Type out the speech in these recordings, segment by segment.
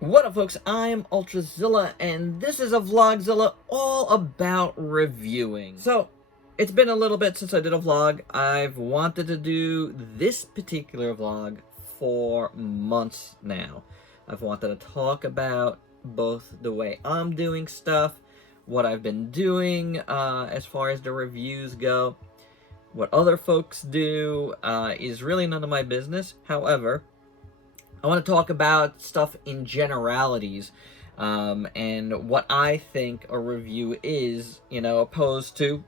What up, folks? I'm Ultrazilla, and this is a Vlogzilla all about reviewing. So, it's been a little bit since I did a vlog. I've wanted to do this particular vlog for months now. I've wanted to talk about both the way I'm doing stuff, what I've been doing as far as the reviews go. What other folks do is really none of my business. However, I want to talk about stuff in generalities, and what I think a review is, opposed to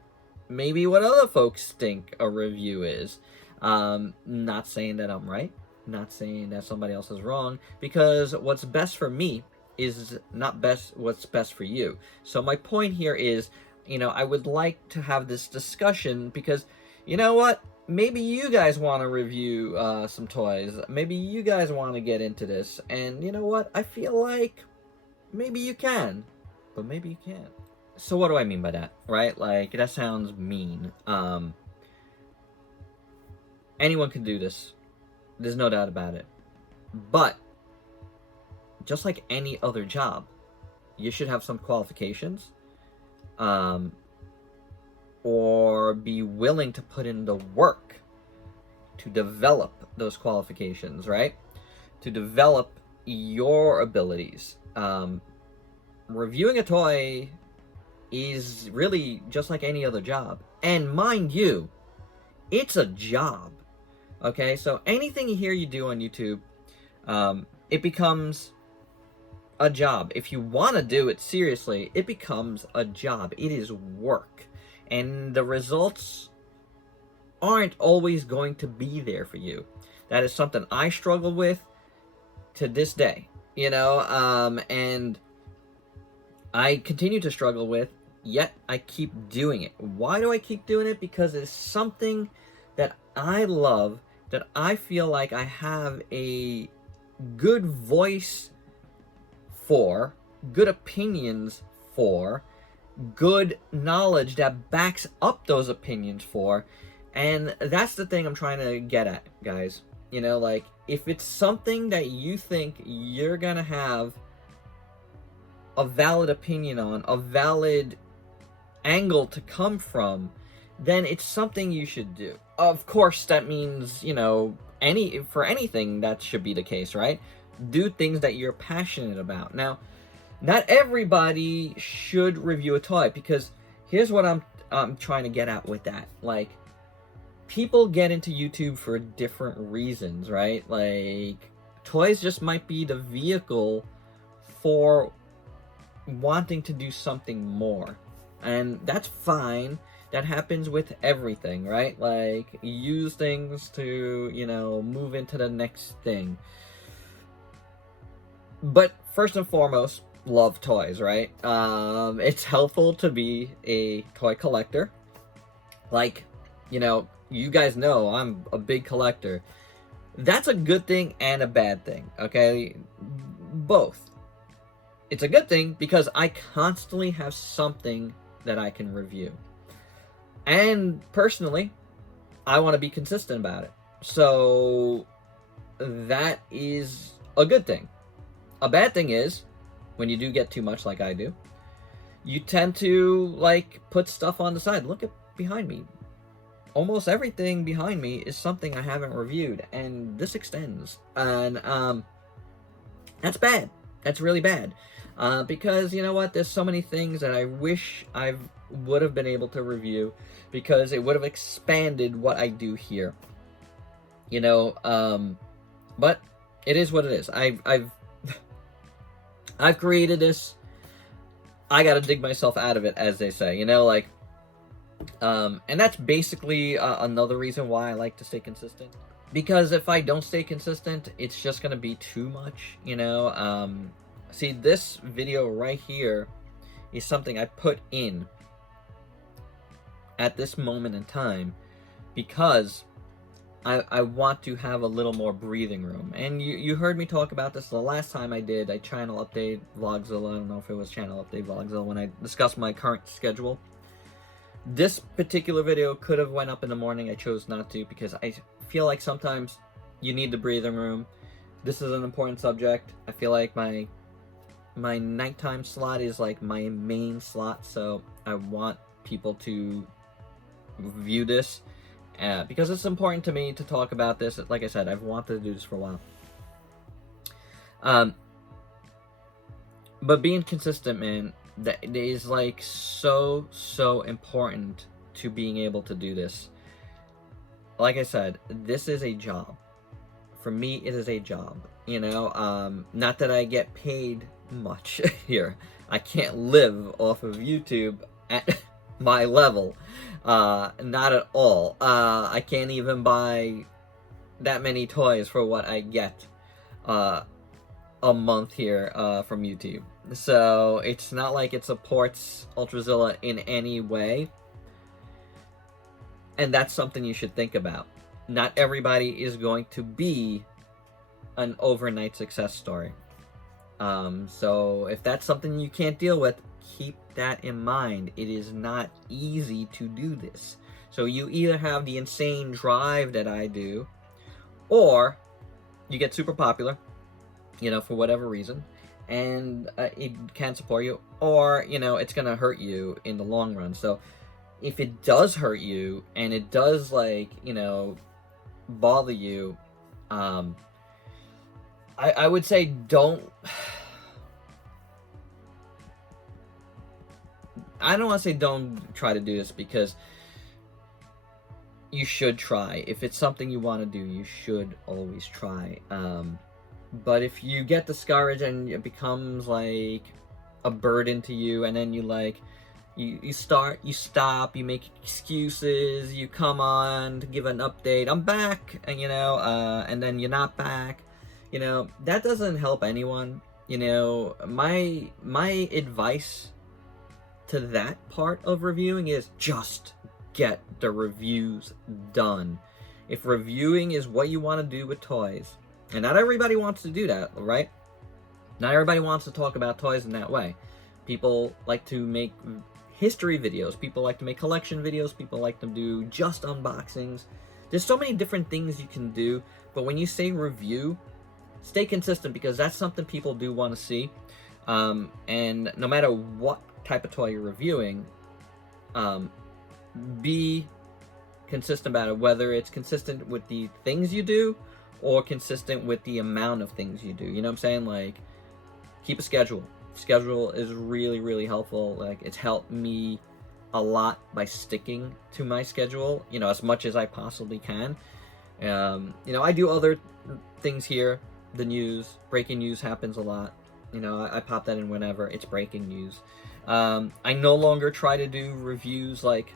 maybe what other folks think a review is. Not saying that I'm right, not saying that somebody else is wrong, because what's best for me is not what's best for you. So my point here is, I would like to have this discussion because, you know what? Maybe you guys want to review some toys. Maybe you guys want to get into this. And you know what? I feel like maybe you can, but maybe you can't. So what do I mean by that, right? Like, that sounds mean. Anyone can do this. There's no doubt about it. But, just like any other job, you should have some qualifications. Or be willing to put in the work to develop those qualifications, right? To develop your abilities. Reviewing a toy is really just like any other job. And mind you, it's a job. Okay, so anything you hear you do on YouTube, it becomes a job. If you want to do it seriously, it becomes a job. It is work. And the results aren't always going to be there for you. That is something I struggle with to this day, and I continue to struggle with, yet I keep doing it. Why do I keep doing it? Because it's something that I love, that I feel like I have a good voice for, good opinions for, good knowledge that backs up those opinions for, and that's the thing I'm trying to get at, guys. Like, if it's something that you think you're gonna have a valid opinion on, a valid angle to come from, then it's something you should do. Of course, that means, for anything that should be the case, right? Do things that you're passionate about. Now, not everybody should review a toy, because here's what I'm trying to get at with that. Like, people get into YouTube for different reasons, right? Like, toys just might be the vehicle for wanting to do something more. And that's fine. That happens with everything, right? Like, you use things to, move into the next thing. But first and foremost, love toys, right? It's helpful to be a toy collector. Like, you guys know I'm a big collector. That's a good thing and a bad thing, okay? Both. It's a good thing because I constantly have something that I can review. And personally, I want to be consistent about it. So that is a good thing. A bad thing is, when you do get too much like I do, you tend to, like, put stuff on the side. Look at behind me. Almost everything behind me is something I haven't reviewed, and this extends. And that's bad. That's really bad. Because, you know what? There's so many things that I wish I would have been able to review, because it would have expanded what I do here. But it is what it is. I've created this. I gotta dig myself out of it, as they say, and that's basically another reason why I like to stay consistent. Because if I don't stay consistent, it's just gonna be too much, See, this video right here is something I put in at this moment in time because I want to have a little more breathing room. And you heard me talk about this the last time I did a channel update Vlogzilla. I don't know if it was channel update Vlogzilla, when I discussed my current schedule. This particular video could have went up in the morning. I chose not to because I feel like sometimes you need the breathing room. This is an important subject. I feel like my my nighttime slot is like my main slot, so I want people to view this because it's important to me to talk about this. Like I said, I've wanted to do this for a while. But being consistent, man, that is like so important to being able to do this. Like I said, this is a job. For me, it is a job. You know, not that I get paid much here. I can't live off of YouTube at my level. Not at all. I can't even buy that many toys for what I get a month here from YouTube. So it's not like it supports Ultrazilla in any way. And that's something you should think about. Not everybody is going to be an overnight success story. So if that's something you can't deal with, keep that in mind. It is not easy to do this. So you either have the insane drive that I do, or you get super popular, you know, for whatever reason, and it can support you, or, you know, it's gonna hurt you in the long run. So if it does hurt you, and it does, like, you know, bother you, I would say don't... I don't want to say don't try to do this, because you should try. If it's something you want to do, you should always try. But if you get discouraged and it becomes like a burden to you, and then you like, you stop, you make excuses, you come on to give an update, I'm back, and you know, and then you're not back, you know, that doesn't help anyone. You know, my advice to that part of reviewing is just get the reviews done. If reviewing is what you want to do with toys, and not everybody wants to do that, right? Not everybody wants to talk about toys in that way. People like to make history videos, people like to make collection videos, people like to do just unboxings. There's so many different things you can do, but when you say review, stay consistent, because that's something people do want to see. And no matter what type of toy you're reviewing, be consistent about it, whether it's consistent with the things you do or consistent with the amount of things you do. You know what I'm saying? Like, keep a schedule. Schedule is really helpful. Like, it's helped me a lot by sticking to my schedule, you know, as much as I possibly can. You know, I do other things here. The news, breaking news happens a lot. You know, I pop that in whenever it's breaking news. I no longer try to do reviews like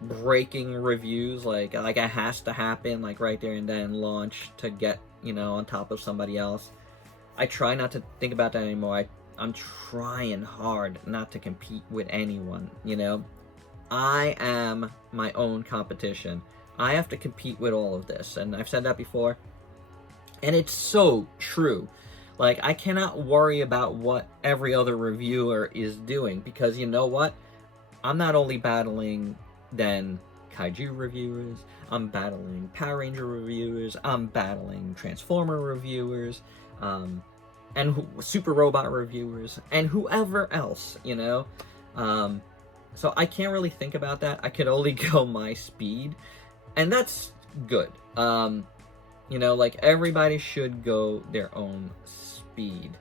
breaking reviews, like it has to happen like right there and then, launch to get, you know, on top of somebody else. I try not to think about that anymore. I'm trying hard not to compete with anyone, you know. I am my own competition. I have to compete with all of this, and I've said that before, and it's so true. Like, I cannot worry about what every other reviewer is doing, because you know what? I'm not only battling then kaiju reviewers, I'm battling Power Ranger reviewers, I'm battling Transformer reviewers, and Super Robot reviewers, and whoever else, you know? So I can't really think about that. I can only go my speed, and that's good. You know, like, everybody should go their own speed.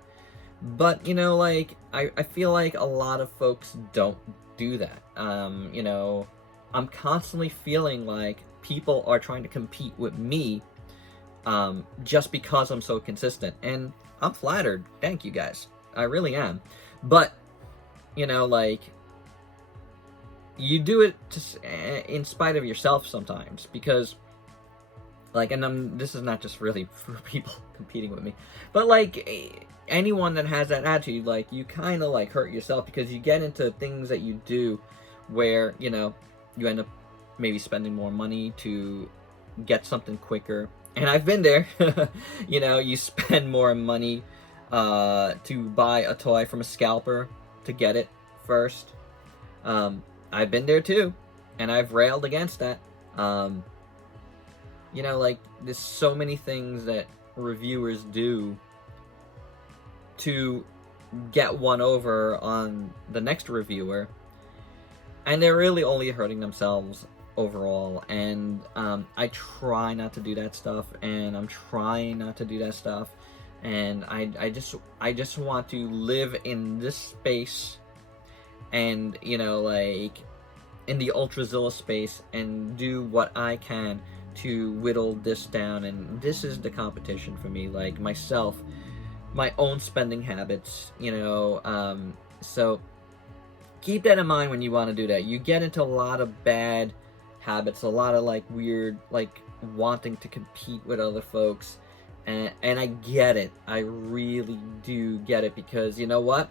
But, you know, like, I feel like a lot of folks don't do that. You know, I'm constantly feeling like people are trying to compete with me just because I'm so consistent. And I'm flattered. Thank you, guys. I really am. But, you know, like, you do it in spite of yourself sometimes, because, like, and this is not just really for people competing with me, but, like, anyone that has that attitude, like, you kind of, like, hurt yourself, because you get into things that you do where, you know, you end up maybe spending more money to get something quicker. And I've been there. You know, you spend more money to buy a toy from a scalper to get it first. I've been there too, and I've railed against that. You know, like, there's so many things that reviewers do to get one over on the next reviewer, and they're really only hurting themselves overall. And I try not to do that stuff, and I'm trying not to do that stuff, and I just want to live in this space, and you know, like in the Ultrazilla space, and do what I can to whittle this down. And this is the competition for me, like myself, my own spending habits, you know. So keep that in mind when you want to do that. You get into a lot of bad habits, a lot of like weird, like wanting to compete with other folks, and I get it. I really do get it, because you know what,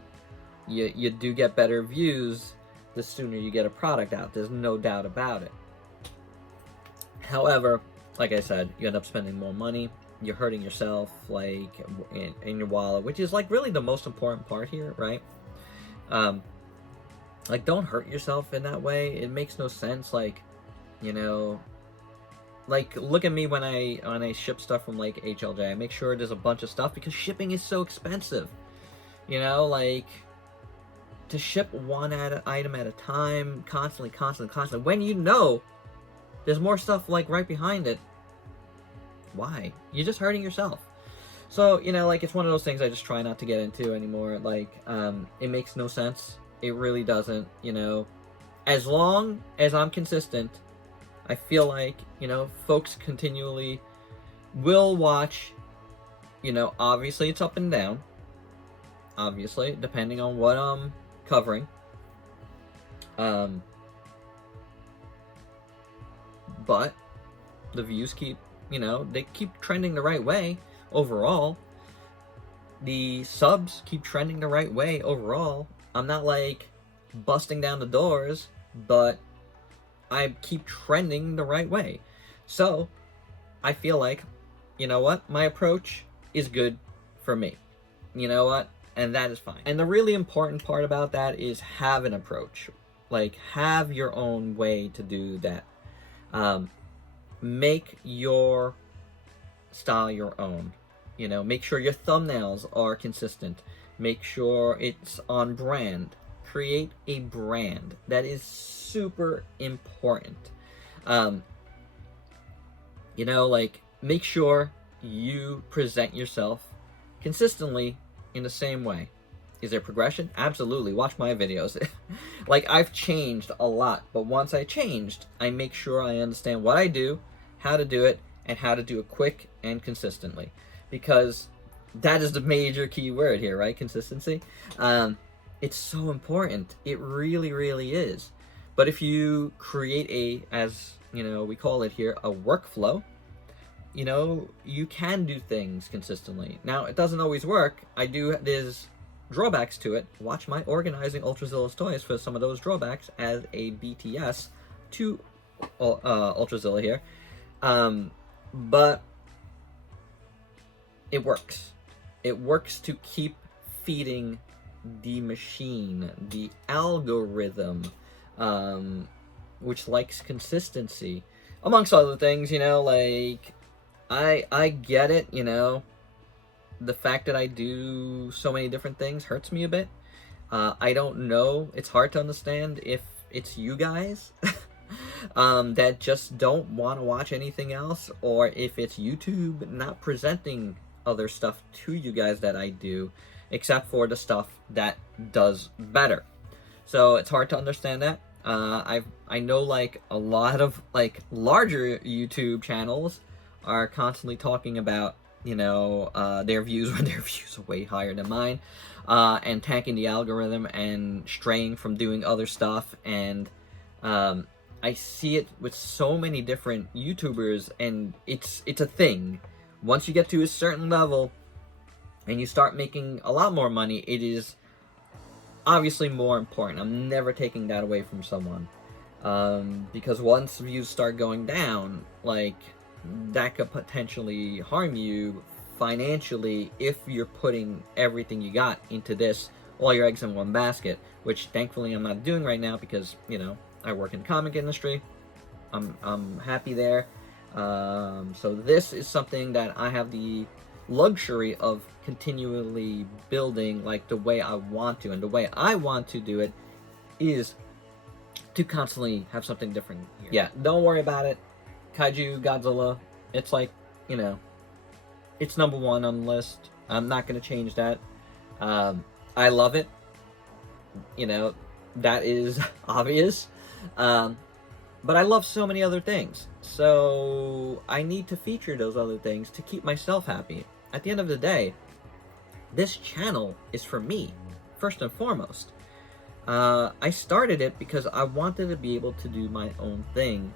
you do get better views the sooner you get a product out. There's no doubt about it. However, like I said, you end up spending more money. You're hurting yourself, like in your wallet, which is like really the most important part here, right? Like, don't hurt yourself in that way. It makes no sense. Like, you know, like look at me when I ship stuff from like HLJ. I make sure there's a bunch of stuff, because shipping is so expensive. You know, like to ship one item at a time, constantly, when you know there's more stuff like right behind it. Why? You're just hurting yourself. So, you know, like, it's one of those things I just try not to get into anymore. Like, it makes no sense. It really doesn't, you know. As long as I'm consistent, I feel like, you know, folks continually will watch. You know, obviously it's up and down. Obviously, depending on what I'm covering. But the views keep, you know, they keep trending the right way overall. The subs keep trending the right way overall. I'm not like busting down the doors, but I keep trending the right way. So I feel like, you know what, my approach is good for me. You know what? And that is fine. And the really important part about that is have an approach. Like, have your own way to do that. Make your style your own. You know, make sure your thumbnails are consistent. Make sure it's on brand. Create a brand. That is super important. You know, like, make sure you present yourself consistently in the same way. Is there progression? Absolutely. Watch my videos. Like, I've changed a lot, but once I changed, I make sure I understand what I do, how to do it, and how to do it quick and consistently. Because that is the major key word here, right? Consistency. It's so important. It really, really is. But if you create as you know, we call it here, a workflow, you know, you can do things consistently. Now, it doesn't always work. There's drawbacks to it. Watch my organizing Ultrazilla's toys for some of those drawbacks as a BTS to Ultrazilla here. But it works. It works to keep feeding the machine, the algorithm, which likes consistency, amongst other things. You know, like, I get it, you know. The fact that I do so many different things hurts me a bit. I don't know. It's hard to understand if it's you guys that just don't want to watch anything else, or if it's YouTube not presenting other stuff to you guys that I do, except for the stuff that does better. So it's hard to understand that. I know, like, a lot of, like, larger YouTube channels are constantly talking about, you know, their views when their views are way higher than mine, and tanking the algorithm and straying from doing other stuff. And I see it with so many different YouTubers, and it's a thing. Once you get to a certain level and you start making a lot more money, it is obviously more important. I'm never taking that away from someone, because once views start going down, like, that could potentially harm you financially if you're putting everything you got into this, all your eggs in one basket, which thankfully I'm not doing right now, because, you know, I work in the comic industry. I'm happy there. So this is something that I have the luxury of continually building like the way I want to, and the way I want to do it is to constantly have something different here. Yeah, don't worry about it. Kaiju Godzilla, it's like, you know, it's number one on the list. I'm not going to change that. I love it. You know, that is obvious. But I love so many other things. So I need to feature those other things to keep myself happy. At the end of the day, this channel is for me, first and foremost. I started it because I wanted to be able to do my own thing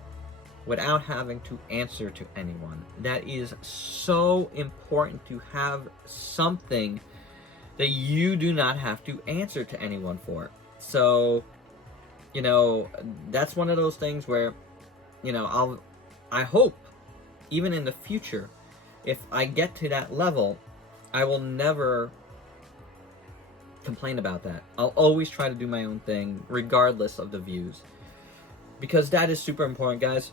without having to answer to anyone. That is so important, to have something that you do not have to answer to anyone for. So, you know, that's one of those things where, you know, I hope, even in the future, if I get to that level, I will never complain about that. I'll always try to do my own thing, regardless of the views. Because that is super important, guys.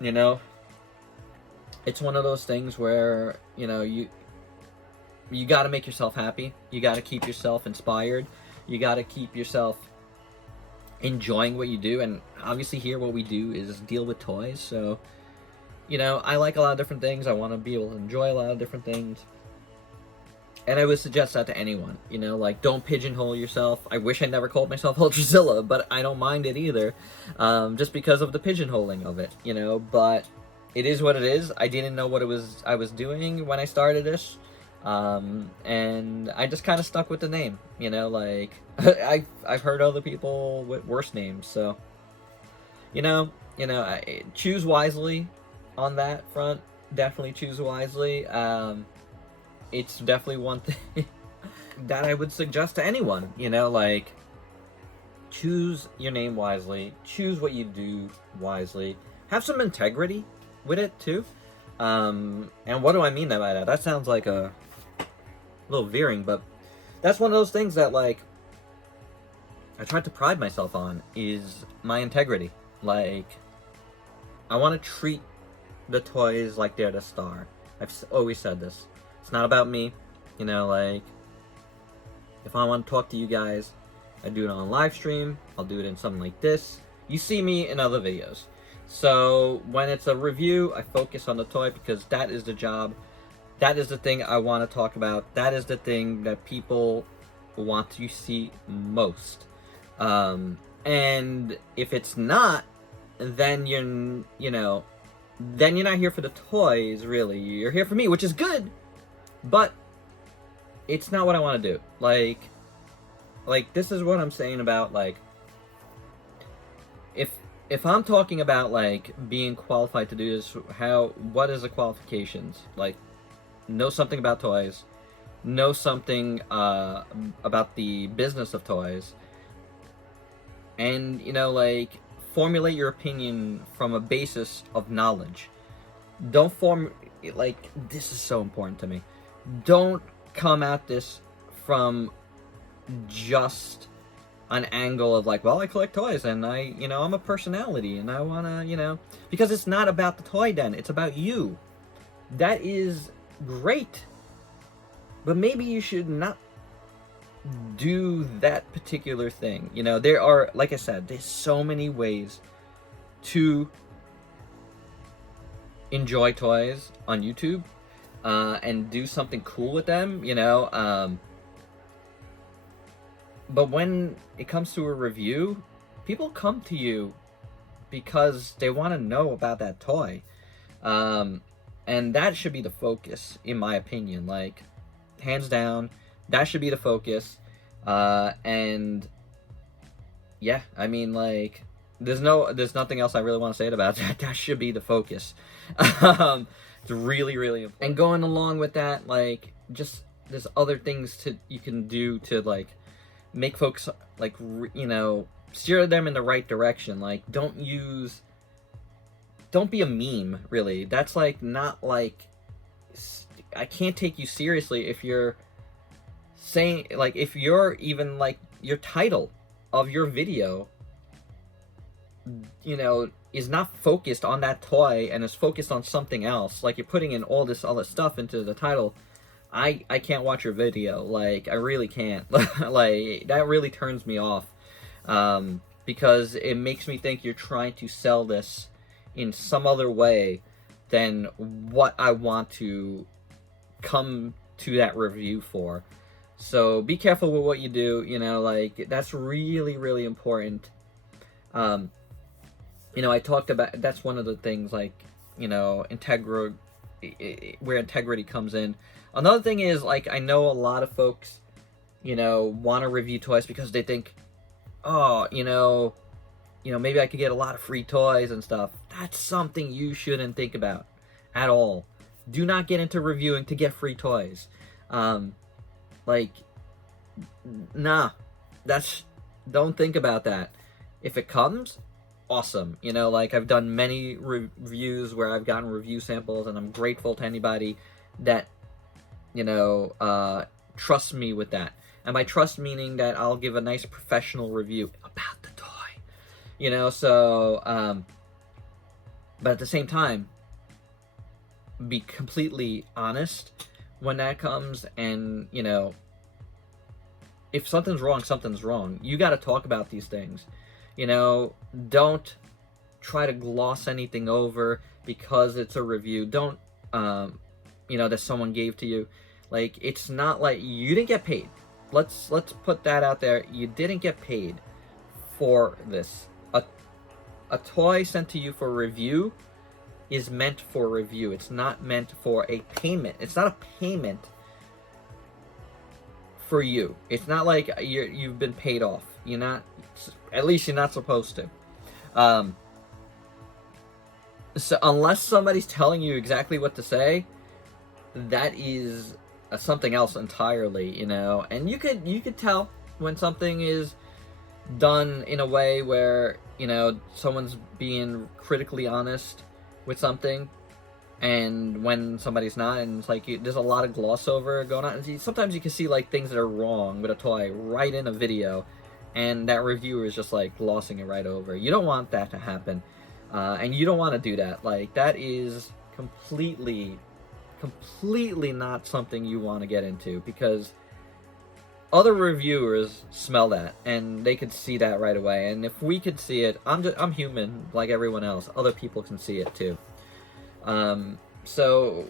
You know, it's one of those things where, you know, you got to make yourself happy. You got to keep yourself inspired. You got to keep yourself enjoying what you do. And obviously here what we do is deal with toys. So, you know, I like a lot of different things. I want to be able to enjoy a lot of different things. And I would suggest that to anyone, you know, like, don't pigeonhole yourself. I wish I never called myself Ultrazilla, but I don't mind it either, just because of the pigeonholing of it, you know, but it is what it is. I didn't know what I was doing when I started this, and I just kind of stuck with the name, you know, like, I've heard other people with worse names, so, you know, I choose wisely on that front. Definitely choose wisely. It's definitely one thing that I would suggest to anyone, you know, like, choose your name wisely, choose what you do wisely, have some integrity with it too. And what do I mean by that? That sounds like a little veering, but that's one of those things that, like, I tried to pride myself on, is my integrity. Like, I want to treat the toys like they're the star. I've always said this. It's not about me, you know, like, if I want to talk to you guys, I do it on a live stream, I'll do it in something like this. You see me in other videos. So when it's a review, I focus on the toy because that is the job. That is the thing I want to talk about. That is the thing that people want to see most. And if it's not, then you know, then you're not here for the toys, really. You're here for me, which is good. But it's not what I want to do. Like, this is what I'm saying about, like, if I'm talking about, like, being qualified to do this, what is the qualifications? Like, know something about toys, know something about the business of toys, and, you know, like, formulate your opinion from a basis of knowledge. Don't like, this is so important to me. Don't come at this from just an angle of, like, well, I collect toys and I'm a personality and I want to, you know, because it's not about the toy then, it's about you. That is great, but maybe you should not do that particular thing. You know, there are, like I said, there's so many ways to enjoy toys on YouTube. And do something cool with them, you know, but when it comes to a review, people come to you because they want to know about that toy, and that should be the focus, in my opinion. Like, hands down, that should be the focus. And yeah, I mean, like, there's nothing else I really want to say about that. That should be the focus. It's really, really important. And going along with that, like, just there's other things you can do to, like, make folks, like, you know, steer them in the right direction. Like, don't be a meme, really. That's, like, not, like, I can't take you seriously if you're saying, like, if you're even, like, your title of your video you know, is not focused on that toy and is focused on something else, like you're putting in all this other stuff into the title, I can't watch your video. Like, I really can't. Like, that really turns me off. Because it makes me think you're trying to sell this in some other way than what I want to come to that review for. So be careful with what you do, you know, like, that's really, really important. You know, I talked about, that's one of the things, like, you know, where integrity comes in. Another thing is, like, I know a lot of folks, you know, want to review toys because they think, oh, you know, maybe I could get a lot of free toys and stuff. That's something you shouldn't think about at all. Do not get into reviewing to get free toys. Like, nah, don't think about that. If it comes, awesome. You know, like, I've done many reviews where I've gotten review samples, and I'm grateful to anybody that, you know, trusts me with that. And by trust, meaning that I'll give a nice professional review about the toy. You know, so, but at the same time, be completely honest when that comes, and, you know, if something's wrong, something's wrong. You got to talk about these things. You know, don't try to gloss anything over because it's a review. Don't, you know, that someone gave to you. Like, it's not like you didn't get paid. Let's put that out there. You didn't get paid for this. A toy sent to you for review is meant for review. It's not meant for a payment. It's not a payment for you. It's not like you've been paid off. You're not, at least you're not supposed to. So unless somebody's telling you exactly what to say, that is something else entirely, you know. And you could tell when something is done in a way where, you know, someone's being critically honest with something, and when somebody's not, and it's like there's a lot of gloss over going on. And sometimes you can see, like, things that are wrong with a toy right in a video, and that reviewer is just, like, glossing it right over. You don't want that to happen, and you don't want to do that. Like, that is completely not something you want to get into, because other reviewers smell that, and they could see that right away. And if we could see it, I'm human like everyone else. Other people can see it too. So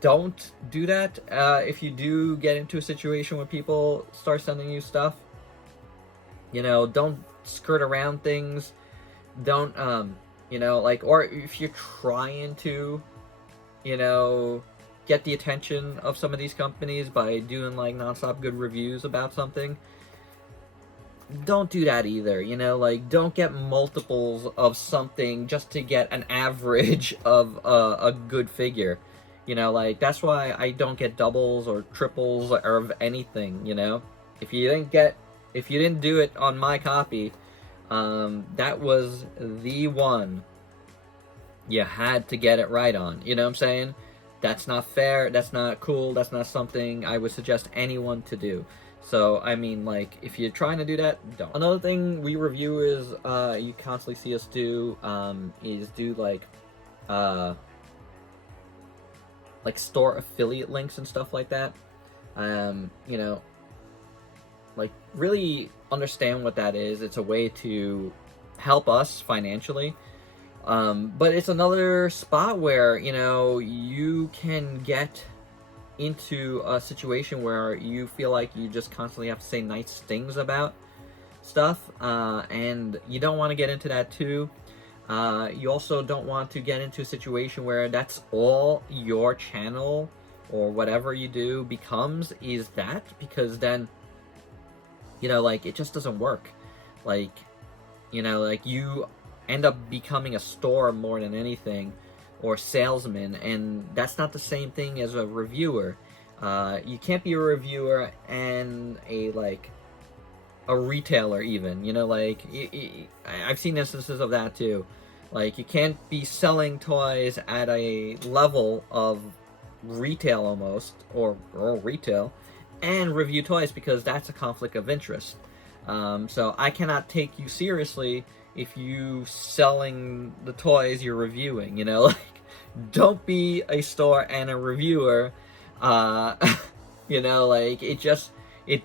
don't do that. If you do get into a situation where people start sending you stuff, you know, don't skirt around things. Don't, you know, like, or if you're trying to, you know, get the attention of some of these companies by doing, like, nonstop good reviews about something, don't do that either. You know, like, don't get multiples of something just to get an average of a good figure. You know, like, that's why I don't get doubles or triples or of anything, you know. If you didn't do it on my copy, that was the one you had to get it right on. You know what I'm saying? That's not fair, that's not cool, that's not something I would suggest anyone to do. So, I mean, like, if you're trying to do that, don't. Another thing we reviewers, you constantly see us do, is do, like store affiliate links and stuff like that. You know, like, really understand what that is. It's a way to help us financially. But it's another spot where, you know, you can get into a situation where you feel like you just constantly have to say nice things about stuff, and you don't want to get into that too. You also don't want to get into a situation where that's all your channel or whatever you do becomes, is that, because then, you know, like, it just doesn't work. Like, you know, like, you end up becoming a store more than anything, or salesman, and that's not the same thing as a reviewer. You can't be a reviewer and a retailer even, you know, like, I've seen instances of that too. Like, you can't be selling toys at a level of retail almost, or retail, and review toys, because that's a conflict of interest. So I cannot take you seriously if you selling the toys you're reviewing, you know? Like, don't be a store and a reviewer. uh you know, like, it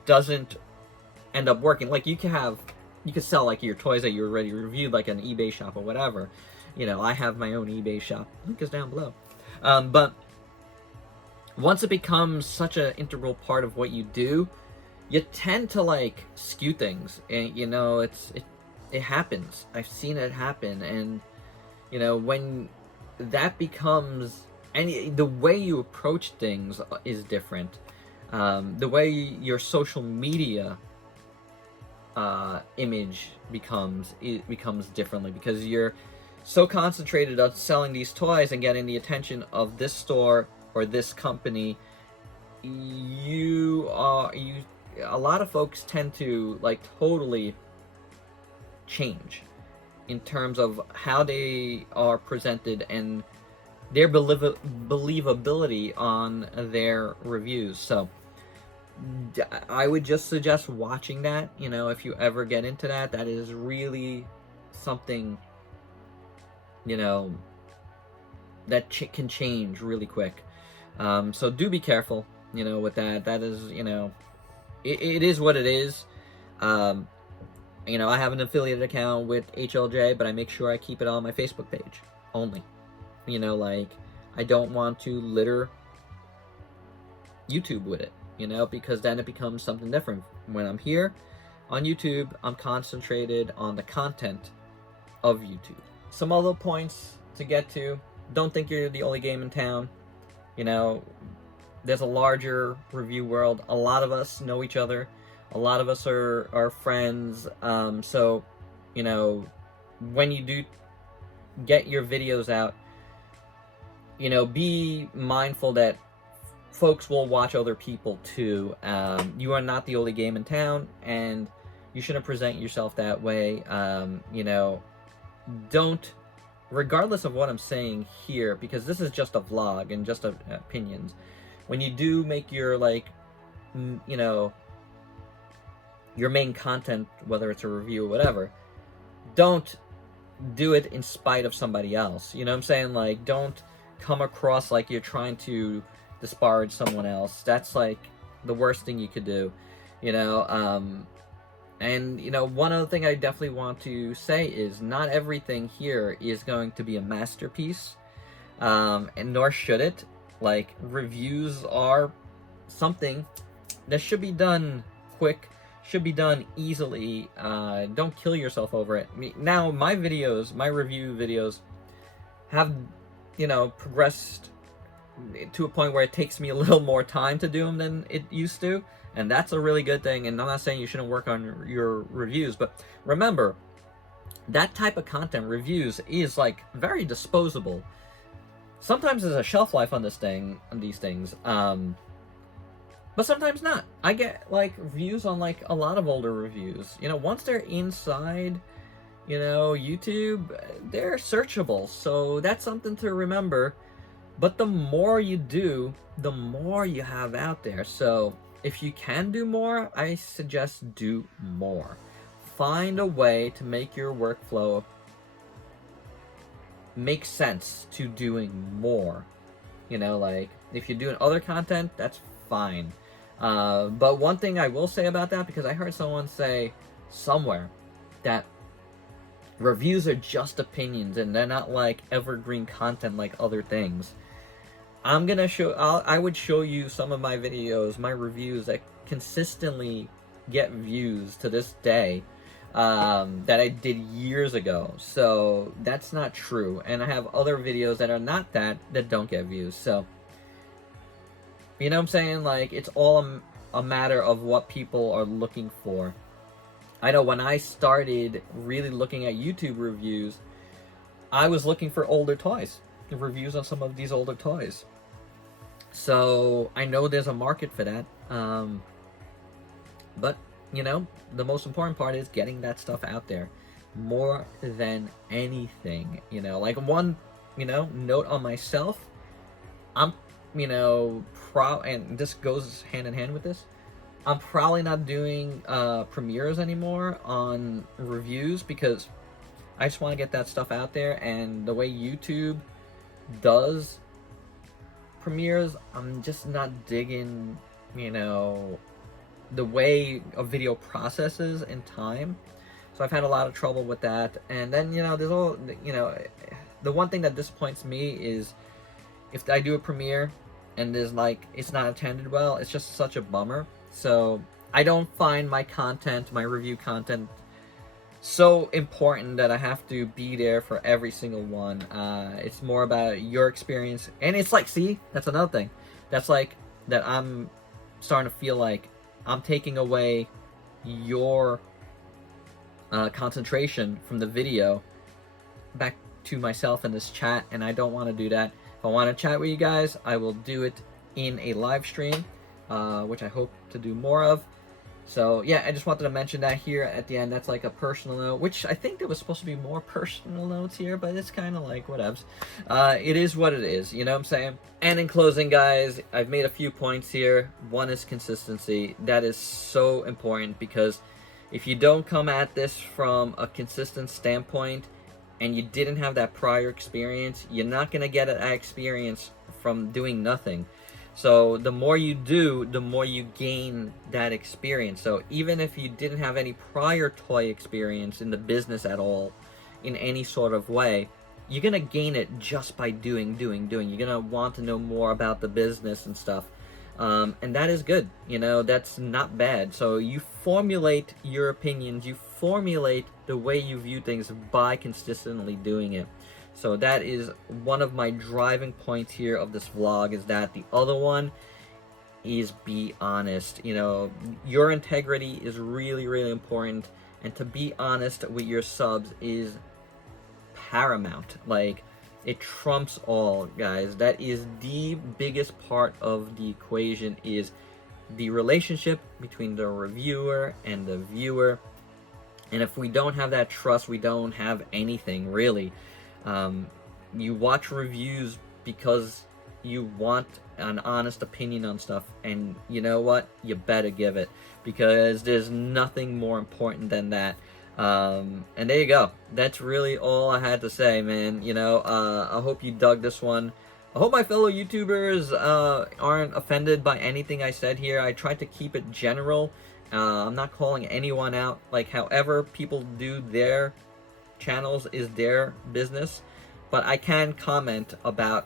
doesn't end up working. Like, you could sell like your toys that you already reviewed, like an eBay shop or whatever. You know, I have my own eBay shop, link is down below. But once it becomes such an integral part of what you do, you tend to like skew things, and you know, it happens. I've seen it happen. And you know, when that becomes, and the way you approach things is different. The way your social media image becomes differently, because you're so concentrated on selling these toys and getting the attention of this store or this company. A lot of folks tend to like totally change in terms of how they are presented and their believability on their reviews. So I would just suggest watching that. You know, if you ever get into that, that is really something, you know, that can change really quick. So do be careful, you know, with that. That is, you know, it is what it is. You know, I have an affiliate account with HLJ, but I make sure I keep it on my Facebook page only. You know, like, I don't want to litter YouTube with it, you know, because then it becomes something different. When I'm here on YouTube, I'm concentrated on the content of YouTube. Some other points to get to: don't think you're the only game in town. You know, there's a larger review world. A lot of us know each other. A lot of us are friends. So, you know, when you do get your videos out, you know, be mindful that folks will watch other people too. You are not the only game in town, and you shouldn't present yourself that way. You know, don't, regardless of what I'm saying here, because this is just a vlog and just opinions. When you do make your, like, you know, your main content, whether it's a review or whatever, don't do it in spite of somebody else. You know what I'm saying? Like, don't come across like you're trying to disparage someone else. That's like the worst thing you could do, you know. And you know, one other thing I definitely want to say is not everything here is going to be a masterpiece, and nor should it. Like, reviews are something that should be done quick, should be done easily. Don't kill yourself over it. Now, my videos, my review videos, have, you know, progressed to a point where it takes me a little more time to do them than it used to, and that's a really good thing. And I'm not saying you shouldn't work on your reviews, but remember, that type of content, reviews, is like very disposable. Sometimes there's a shelf life on these things, but sometimes not. I get like reviews on like a lot of older reviews. You know, once they're inside, you know, YouTube, they're searchable. So that's something to remember. But the more you do, the more you have out there. So if you can do more, I suggest do more. Find a way to make your workflow make sense to doing more. You know, like, if you're doing other content, that's fine. But one thing I will say about that, because I heard someone say somewhere that reviews are just opinions and they're not like evergreen content like other things. I'm gonna I would show you some of my videos, my reviews, that consistently get views to this day, that I did years ago. So that's not true. And I have other videos that are not that don't get views. So, you know what I'm saying? Like, it's all a matter of what people are looking for. I know when I started really looking at YouTube reviews, I was looking for older toys, the reviews on some of these older toys. So I know there's a market for that. But, you know, the most important part is getting that stuff out there more than anything. You know, like, one, you know, note on myself, I'm, you know, and this goes hand in hand with this, I'm probably not doing premieres anymore on reviews, because I just want to get that stuff out there, and the way YouTube does premieres, I'm just not digging, you know, the way a video processes in time. So I've had a lot of trouble with that. And then, you know, there's all, you know, the one thing that disappoints me is if I do a premiere and there's like, it's not attended well, it's just such a bummer. So I don't find my content, my review content, so important that I have to be there for every single one. It's more about your experience. And it's like, see, that's another thing. That's like, that I'm starting to feel like I'm taking away your concentration from the video back to myself in this chat, and I don't want to do that. If I want to chat with you guys, I will do it in a live stream, which I hope to do more of. So yeah, I just wanted to mention that here at the end. That's like a personal note, which I think there was supposed to be more personal notes here, but it's kind of like whatevs. It is what it is, you know what I'm saying? And in closing, guys, I've made a few points here. One is consistency. That is so important, because if you don't come at this from a consistent standpoint and you didn't have that prior experience, you're not going to get that experience from doing nothing. So the more you do, the more you gain that experience. So even if you didn't have any prior toy experience in the business at all, in any sort of way, you're going to gain it just by doing. You're going to want to know more about the business and stuff. And that is good. You know, that's not bad. So you formulate your opinions, you formulate the way you view things by consistently doing it. So that is one of my driving points here of this vlog, is that. The other one is be honest. You know, your integrity is really, really important. And to be honest with your subs is paramount. Like, it trumps all, guys. That is the biggest part of the equation, is the relationship between the reviewer and the viewer. And if we don't have that trust, we don't have anything, really. You watch reviews because you want an honest opinion on stuff, and you know what? You better give it, because there's nothing more important than that. And there you go. That's really all I had to say, man. You know, I hope you dug this one. I hope my fellow YouTubers aren't offended by anything I said here. I tried to keep it general. I'm not calling anyone out. Like, however people do their channels is their business, but I can comment about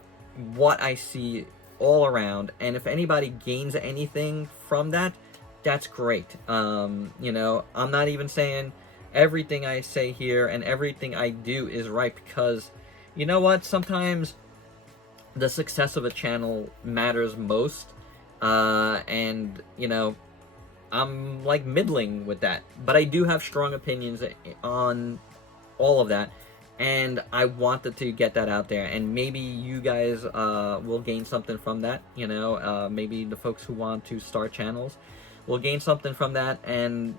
what I see all around, and if anybody gains anything from that, that's great. You know, I'm not even saying everything I say here and everything I do is right, because you know what, sometimes the success of a channel matters most, and you know, I'm like middling with that, but I do have strong opinions on all of that, and I wanted to get that out there, and maybe you guys will gain something from that. You know, maybe the folks who want to start channels will gain something from that, and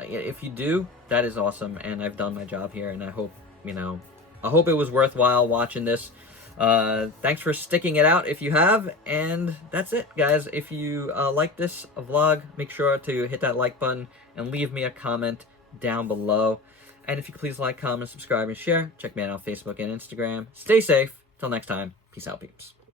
if you do, that is awesome, and I've done my job here, and I hope, you know, I hope it was worthwhile watching this. Thanks for sticking it out if you have, and that's it, guys. If you like this vlog, make sure to hit that like button and leave me a comment down below. And if you could please like, comment, subscribe, and share. Check me out on Facebook and Instagram. Stay safe. Till next time. Peace out, peeps.